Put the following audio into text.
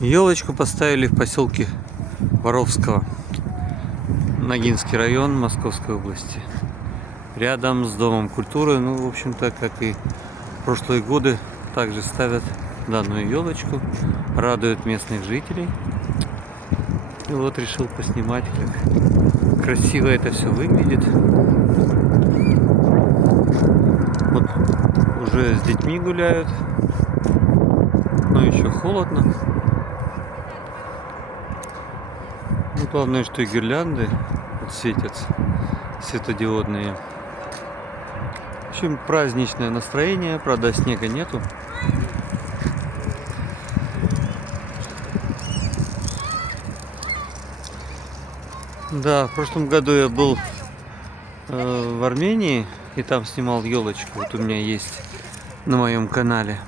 Елочку поставили в поселке Воровского, Ногинский район Московской области, рядом с Домом культуры. Ну, в общем-то, как и в прошлые годы, также ставят данную елочку, радуют местных жителей. И вот решил поснимать, как красиво это все выглядит. Вот уже с детьми гуляют, но еще холодно. Ну, главное, что и гирлянды светятся, светодиодные. В общем, праздничное настроение, правда, снега нету. Да, в прошлом году я был в Армении и там снимал елочку. Вот у меня есть на моем канале.